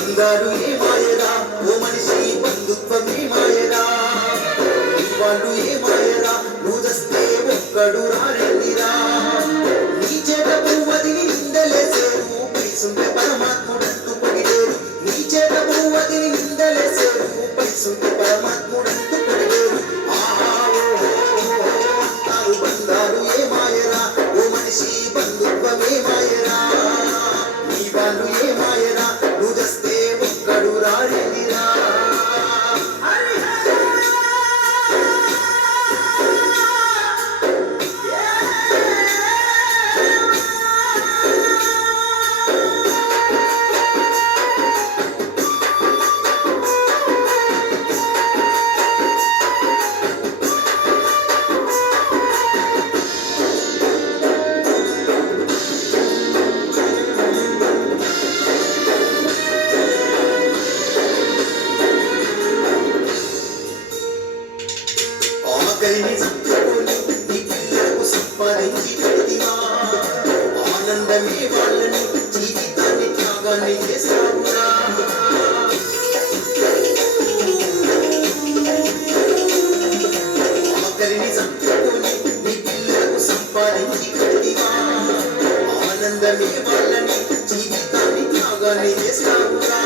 బంగారు ఏ మాయరా ఓ మనిషి బంధుత్వమే మాయరా వాళ్ళు ఏ మాయరా నువ్వు చస్తే ఒక్కడు రారెందిరా నీ చేత పువ్వదిని నిందలేసేరు పైసుంటే పరమాత్ముడంటూ పొగిడేరు నీ చేత పువ్వదిని నిందలేసేరు పైసుంటే పరమాత్ముడంటూ పొగిడేరు అంటారు బంగారు ఏ మాయరా ఓ మనిషి బంధుత్వమే మాయరా నీ వాళ్ళు ఏ మాయరా నువ్వు చస్తే ఒక్కడు రారెందిరా ఆకలిని చంపుకొని నీ పిల్లలకు సంపాదించి పెడితివా ఆనందమే వాళ్ళని జీవితాన్ని త్యాగాన్ని చేసావురా ఆకలిని చంపుకొని నీ పిల్లలకు సంపాదించి పెడితివా ఆనందమే వాళ్ళని జీవితాన్ని త్యాగాన్ని చేసావురా